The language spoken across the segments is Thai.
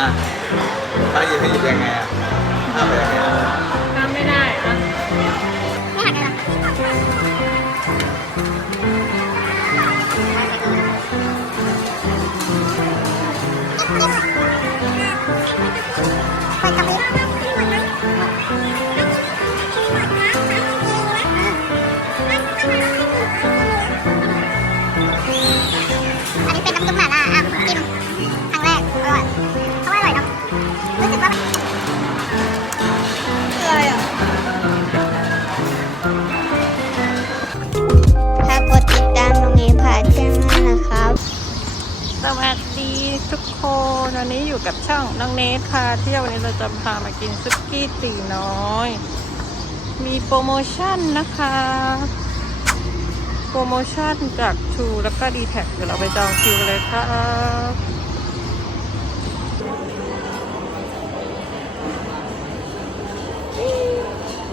อะถ้าหยิบให้หยิบยังไงอะถ้าไปยังไง คนวันนี้อยู่กับช่องน้องเนทค่ะเที่ยววันนี้เราจะพามากินซุกี้ตีน้อย มีโปรโมชั่นนะคะ โปรโมชั่นจากทูแล้วก็ดีแท็เดี๋ยวเราไปจองคิวเลยค่ะ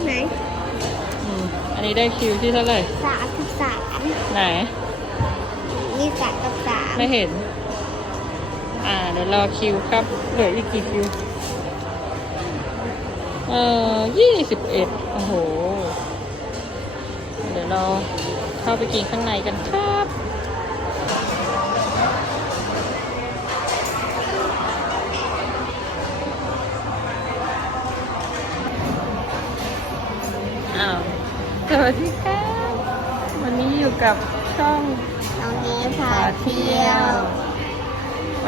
ไหนอืมอันนี้ได้คิวที่เท่าไหร่สามกับสามไหน นี่สามกับสามไม่เห็น อ่า เดี๋ยวรอคิวครับ เหลืออีกกี่คิว เอ่อยี่สิบเอ็ดโอ้โห เดี๋ยวเราเข้าไปกินข้างในกันครับอ้าวสวัสดีครับ วันนี้อยู่กับช่องตรงนี้พาเที่ยว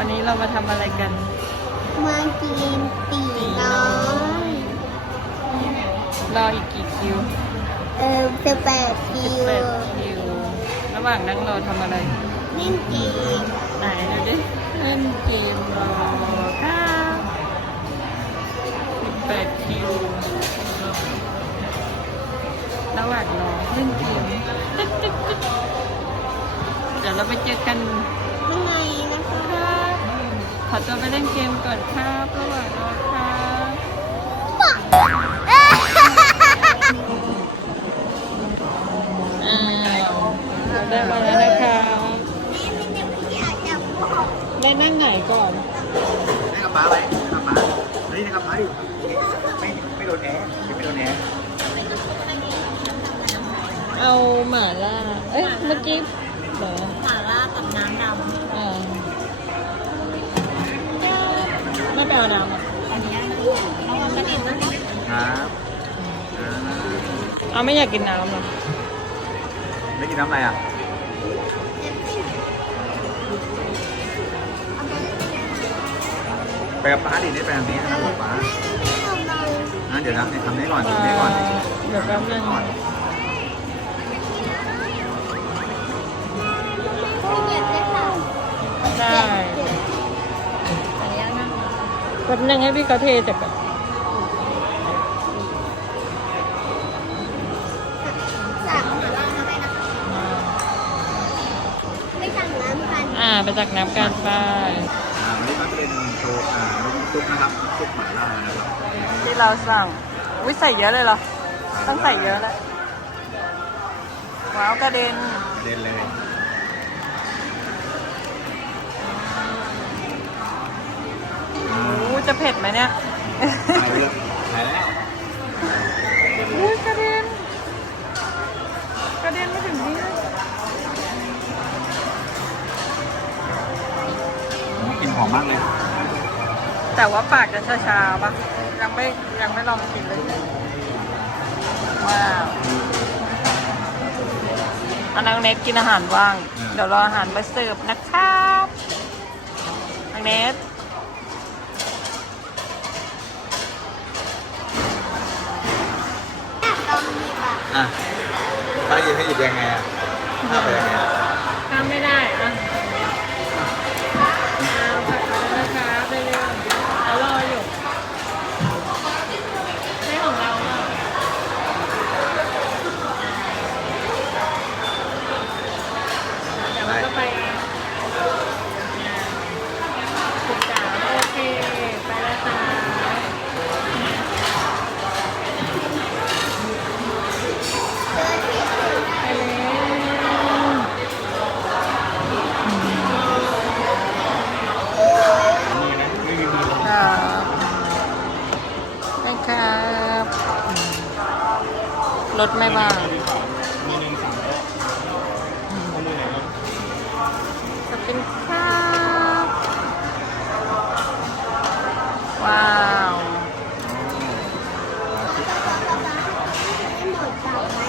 วันนี้เรามาทำอะไรกันมากินตีน้อยรออีกกี่คิวเออสิบแปดคิวแปดคิว ระหว่างนั่งรอทำอะไร เล่นเกมไหนดูดิเล่นเกมรอครับสิบแปดคิว ระหว่างรอเล่นเกมตึ๊กตึ๊กตึ๊กเดี๋ยวเราไปเจอกันข้างในนะคะครับ ขอตัวไปเล่นเกมก่อนครับระหว่างรอครับอ้าวได้มาแล้วนะครับไม่อยากจะได้นั่งไหนก่อนให้กับป้าไว้ให้กับป้าเฮ้ยให้กับป้าดิไม่ไม่โดนแอร์ไม่โดนแอร์เอาหมาล่า เอ้ยเมื่อกี้ ไม่ไปเอาน้ำอะอันนี้เอากรนะครับเอาไม่อยากกินน้ำหรอไม่กินน้ำอะไรอะไปกับป้าดิได้ไปทางนี้นะครับป้าอะเดี๋ยวนะทำนี้ก่อนทำนี้ก่อน เดี๋ยวแป๊บนึง แป๊บนึงให้พี่เขาเทแต่ก่อนสั่งหม่าล่ามาให้นะคะไม่สั่งน้ำกันอ่า ไปจากน้ำการไปอ่าวันนี้ก็เป็นโชว์อ่าน้ำซุปนะครับซุปหม่าล่านะครับที่เราสั่งวิใส่เยอะเลยเหรอ ต้องใส่เยอะแล้วว้าวกระเด็นเด่นเลย อ้จะเผ็ดไหมเนี่ยไปเลยไปแล้วอุ้ยกระเด็นกระเด็นมาถึงนี่เลยกลิ่นหอมมากเลย แต่ว่าปากจะชาๆปะยังไม่ยังไม่ลองกินเลย ว้าวอันนังเน็ตกินอาหารว่างอืมเดี๋ยวรออาหารมาเสิร์ฟนะครับนังเน็ต อะอะถ้าหยิบให้หยิบยังไงอะถ้าไปยังไงอะทำไม่ได้ รถไม่ว่างมีหนึ่งสามโต๊ะเอามือไหนครับขอบคุณครับ ว้าว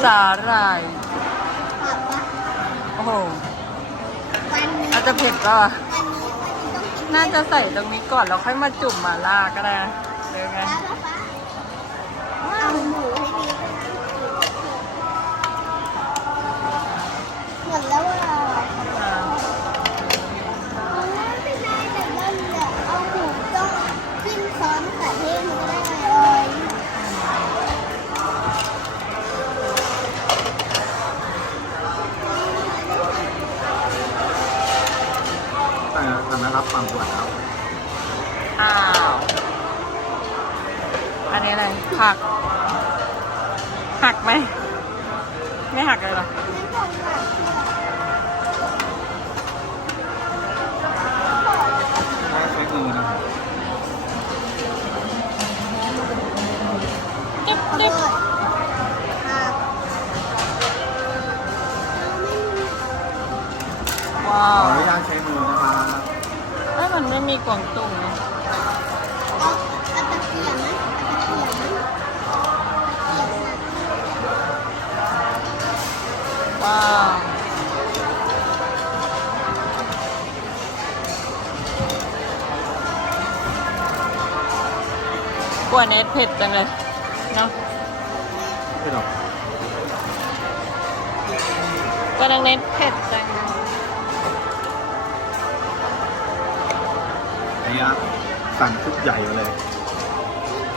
สาหร่ายโอ้โหวันนี้อาจจะเผ็ดก็วันนี้วันนี้ต้องกินน่าจะใส่ตรงนี้ก่อนแล้วค่อยมาจุ่มหมาล่าก็ได้นะเดี๋ยวไงป้าป้าป้าเอาหมูให้ดี ห กว่าเนทเผ็ดจังเลยเนาะไม่หรอกกว่าน้องเนทเผ็ดจังเลยอันนี้ครับสั่งชุดใหญ่มาเลย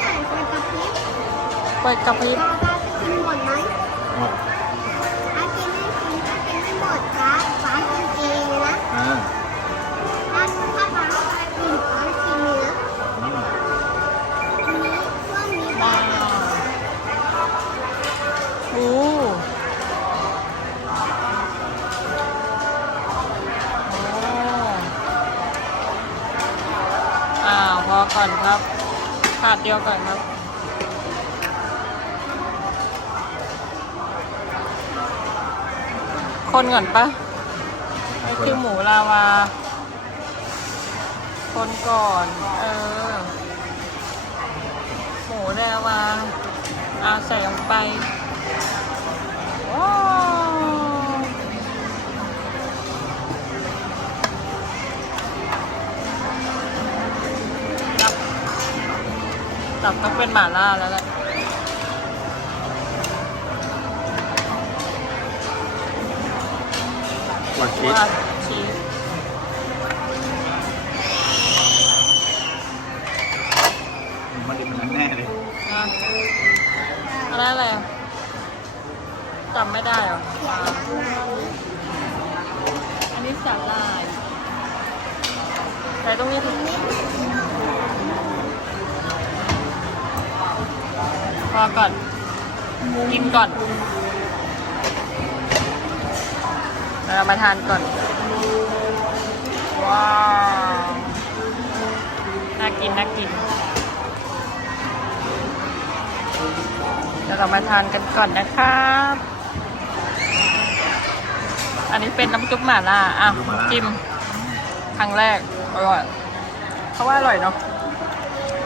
จ่ายไปกับพริบเปิดกระพริบป้าป้าจะกินหมดไหมอ๋อป้ อก่อนครับขาดเดียวก่อนครับ คนก่อนปะไอคือหมูลาวา คนก่อน เออ หมูลาวาเอาใส่ลงไป ตับต้องเป็นหม่าล่าแล้วแหละกวาดชีสว่า กินก่อนแล้วเรามาทานก่อน ว้าว น่ากิน น่ากินเดี๋ยวเรามาทานกันก่อนนะครับ อันนี้เป็นน้ำซุปหม่าล่า อะจิ้มครั้งแรก อร่อย เพราะว่าอร่อยเนาะ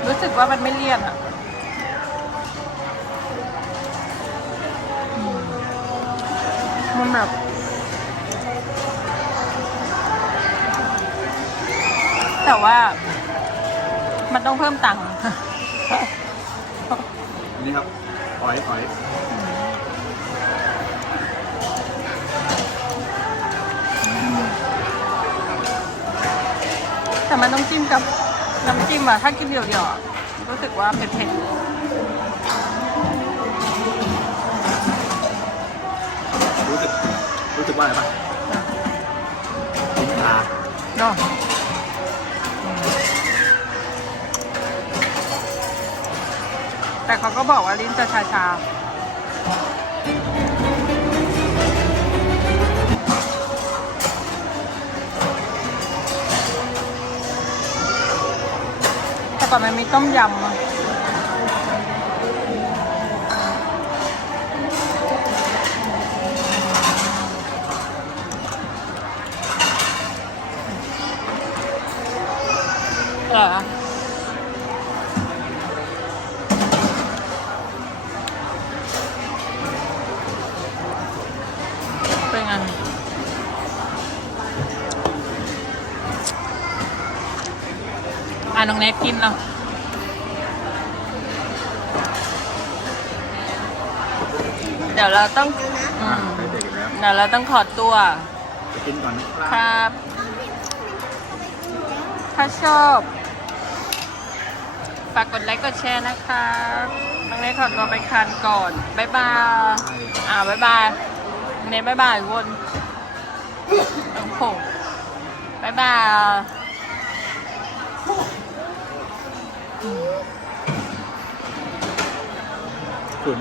รู้สึกว่ามันไม่เลี่ยนอะ มันแบบแต่ว่ามันต้องเพิ่มตังค์อันนี้ครับถอยถอยแต่มันต้องจิ้มกับน้ำจิ้มอะถ้ากินเดี่ยวๆอะรู้สึกว่าเผ็ดรู้ ว่าอะไรป่ะลิ้นชาๆเนาะแต่เขาก็บอกว่าลิ้นจะชาๆแต่ก่อนมันมีต้มยำอะ เหรอเป็นไงอะน้องเนทกินเนาะเดี๋ยวเราต้องอือะมไปเด็กอีกแล้วเดี๋ยวเราต้องขอตัว ไปกินก่อนนะคครัรับ ถ้าชอบ ฝากกดไลค์กดแชร์นะคะบน้องเนทขอตัวไปคานก่อนบ๊ายบายอ่าบ๊ายบายน้องเนทบ๊ายบายวนโอ้โหบ๊ายบายขุน